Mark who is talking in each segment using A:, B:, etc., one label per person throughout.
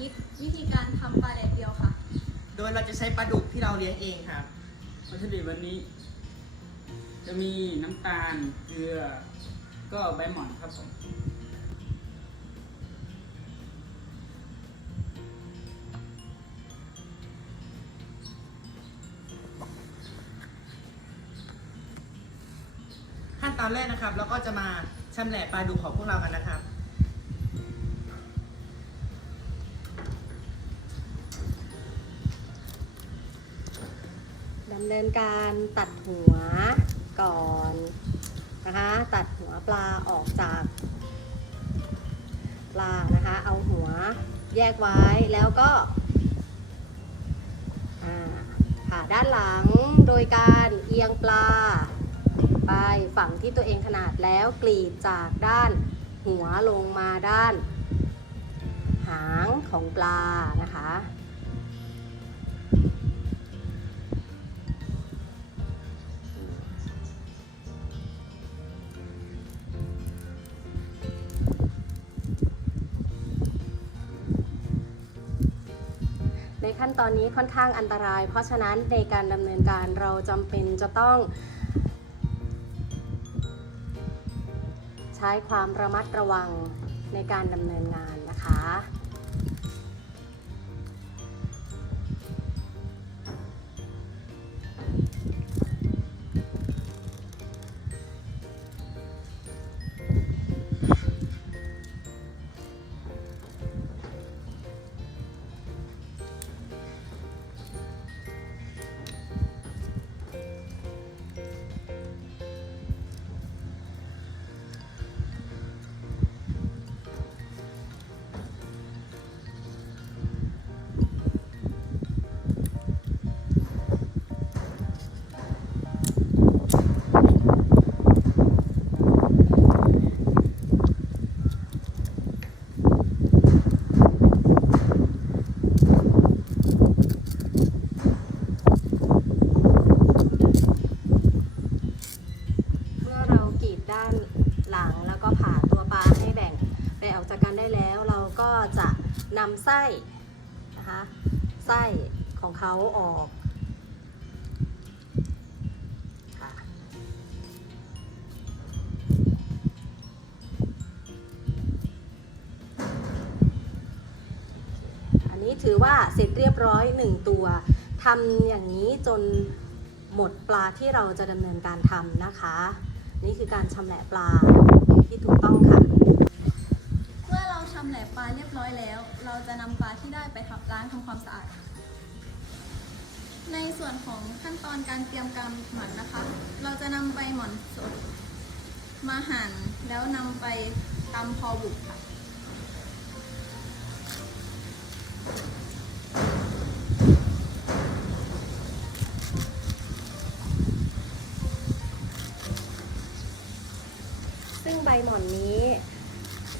A: ธิตวิธีการทำปลาแดดเดียวค่ะ
B: โดยเราจะใช้ปลาดุกที่เราเลี้ยงเองครับ
C: วัตถุดิบวันนี้ จะมีน้ำตาลเกลือ ก็ใบหม่อนครับผม
B: ขั้นตอนแรกนะครับเราก็จะมาชำแหละปลาดุกของพวกเรากันนะครับ
D: ดำเนินการตัดหัวก่อนนะคะ ตัดหัวปลาออกจากปลานะคะ เอาหัวแยกไว้แล้วก็อ่าผ่าด้านหลังโดยการเอียงปลา ไปฝั่งที่ตัวเองถนัดแล้วกรีดจากด้านหัวลงมาด้าน หางของปลานะคะ ขั้นตอนนี้ค่อนข้างอันตราย เพราะฉะนั้นในการดำเนินการเราจำเป็นจะต้อง ใช้ความระมัดระวังในการดำเนินงานนะคะ จะนำไส้นะคะไส้ของเขาออกอันนี้ถือว่าเสร็จเรียบร้อยหนึ่งตัวทำอย่างนี้จนหมดปลาที่เราจะดำเนินการทำนะคะ นี่คือการชำแหละปลาที่ถูกต้องค่ะ
A: เมื่อเราชำแหละปลาเรียบร้อยแล้ว เราจะนำปลาที่ได้ไปทำล้างทำความสะอาด ในส่วนของขั้นตอนการเตรียมการหมันนะคะ เราจะนำใบหม่อนสดมาหั่นแล้วนำไปตำพอบุกค่ะ
D: ซึ่งใบหม่อนนี้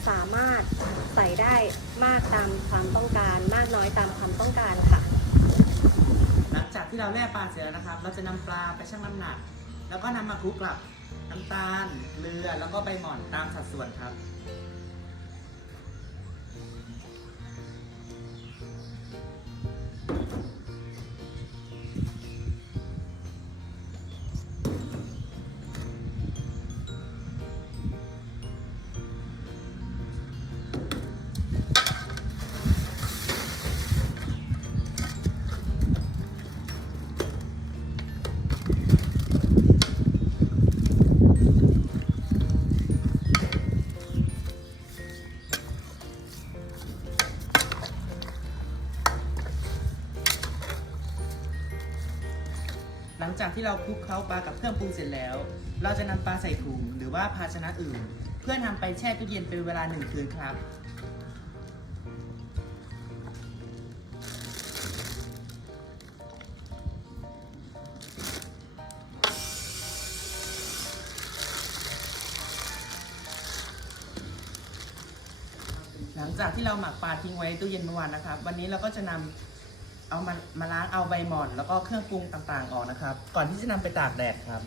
D: สามารถใส่ได้มากตามความต้องการ มากน้อยตามความต้องการค่ะ
B: หลังจากที่เราแล่ปลาเสร็จแล้วนะครับ เราจะนำปลาไปชั่งน้ำหนัก แล้วก็นำมาคลุกกับน้ำตาลเกลือแล้วก็ใบหม่อนตามสัดส่วนครับ หลังจากที่เราคลุกเคล้าปลากับเครื่องปรุงเสร็จแล้ว เราจะนำปลาใส่ถุงหรือว่าภาชนะอื่น เพื่อนำไปแช่ตู้เย็นเป็นเวลาหนึ่งคืนครับ หลังจากที่เราหมักปลาทิ้งไว้ตู้เย็นเมื่อวานนะครับ วันนี้เราก็จะนำ เอามามาล้างเอาใบหม่อน แล้วก็เครื่องปรุงต่างๆออกนะครับ ก่อนที่จะนำไปตากแดดครับ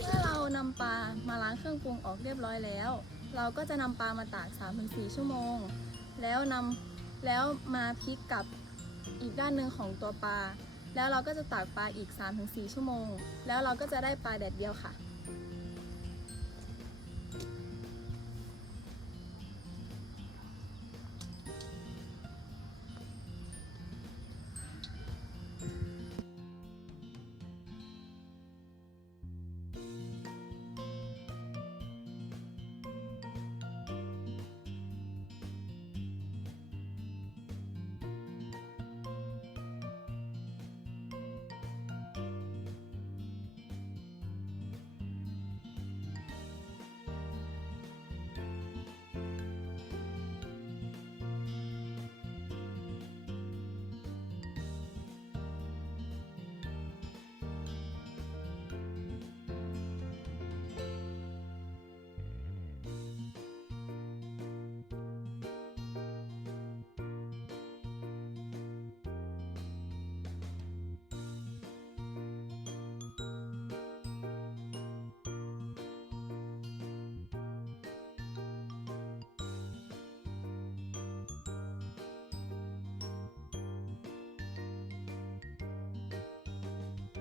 B: เมื่
A: อเรานำปลามาล้างเครื่องปรุงออกเรียบร้อยแล้ว เราก็จะนำปลามาตาก 3-4 ชั่วโมง แล้วนำแล้วมาพลิกกับอีกด้านหนึ่งของตัวปลา แล้วเราก็จะตากปลาอีก 3-4 ชั่วโมง แล้วเราก็จะได้ปลาแดดเดียวค่ะ